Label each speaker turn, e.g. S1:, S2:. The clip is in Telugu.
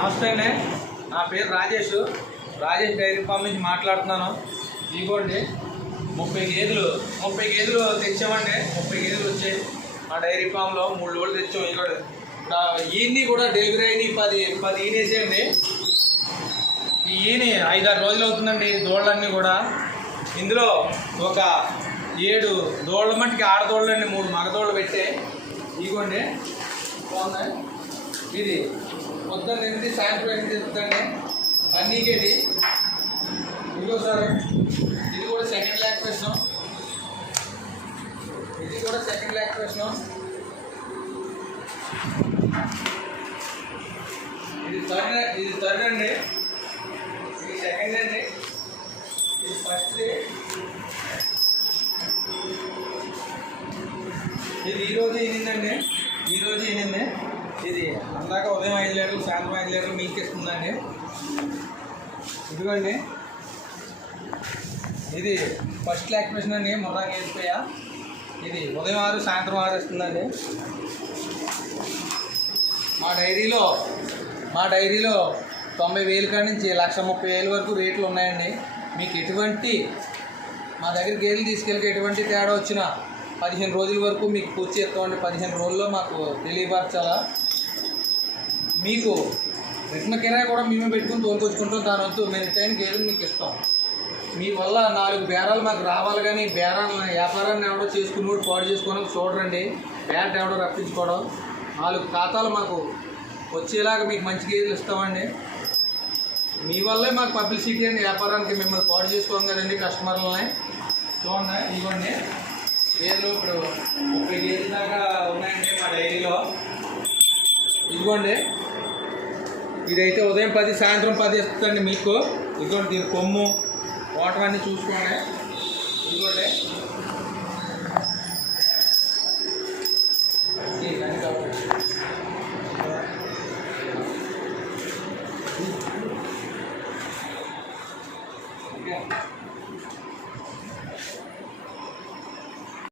S1: నమస్తే అండి. నా పేరు రాజేష్. రాజేష్ డైరీ ఫామ్ నుంచి మాట్లాడుతున్నాను. ఇదిగోండి ముప్పై గేదెలు ముప్పై గేదెలు తెచ్చామండి. ముప్పై గేదెలు వచ్చాయి. మా డైరీ ఫామ్లో మూడు రోజులు తెచ్చాం. ఇక్కడ ఈయన్ని కూడా డెలివరీ అయింది పది పది ఈనేసేయండి ఈ ఈయన ఐదారు రోజులు అవుతుందండి దోళ్ళన్నీ దూడలన్నీ కూడా. ఇందులో ఒక ఏడు దోళ్ళ మట్టికి ఆడదోళ్ళండి మూడు మగదోళ్ళు పెట్టే ఇదిగోండి. బాగున్నాయి. ఇది పొద్దున్న ఎనిమిది సాయంత్రం ఎనిమిది ఇస్తుందండి అన్నీకేది ఇదిగో సార్ ఇది కూడా సెకండ్ లాక్టేషన్ ఇది కూడా సెకండ్ లాక్టేషన్ ఇది థర్డ్ ఇది థర్డ్ అండి. ఇది సెకండ్ అండి. ఇది ఫస్ట్ ఇది ఈరోజు ఈనిందండి. ఈరోజు ఈనింది. ఇది అందాక ఉదయం ఐదు లీటర్లు సాయంత్రం ఐదు లీటర్లు మిల్క్ ఇస్తుందండి ఇదిగోండి. ఇది ఫస్ట్ లాక్టివేషన్ అండి ముర్రా గేసిపోయా ఇది ఉదయం ఆరు సాయంత్రం ఆరు ఇస్తుందండి మా డైరీలో మా డైరీలో తొంభై వేలు కాడి నుంచి లక్ష ముప్పై వేలు వరకు రేట్లు ఉన్నాయండి. మీకు ఎటువంటి మా దగ్గర గేదెలు తీసుకెళ్ళి ఎటువంటి తేడా వచ్చినా పదిహేను రోజుల వరకు మీకు పూర్తి చేస్తామండి. పదిహేను రోజుల్లో మాకు తెలియపరచాలా మీకు రిటర్న్ కిరాయి కూడా మేమే పెట్టుకుని తోలుకొచ్చుకుంటాం. దాని వద్దు. మేము ఇచ్చాయని గేదెలు మీకు ఇస్తాం. మీ వల్ల నాలుగు బేరాలు మాకు రావాలి కానీ బేరాలు వ్యాపారాన్ని ఎవడో చేసుకుని పాడు చేసుకోవడం చూడరండి. బ్యాట్ ఎవడో రప్పించుకోవడం. నాలుగు ఖాతాలు మాకు వచ్చేలాగా మీకు మంచి గేదెలు ఇస్తామండి. మీ వల్లే మాకు పబ్లిసిటీ అని వ్యాపారానికి మిమ్మల్ని పాడు చేసుకోం కదండి కస్టమర్లని. చూడండి ఇవ్వండి గేదెలు ఇప్పుడు ముప్పై కేజీ దాకా ఉన్నాయండి మా డైరీలో. ఇదిగోండి. ఇదైతే ఉదయం పది సాయంత్రం పది ఇస్తుందండి మీకు. ఇదిగోండి దీని కొమ్ము వాటర్ అన్నీ చూసుకోండి. ఇదిగోండి. ఇది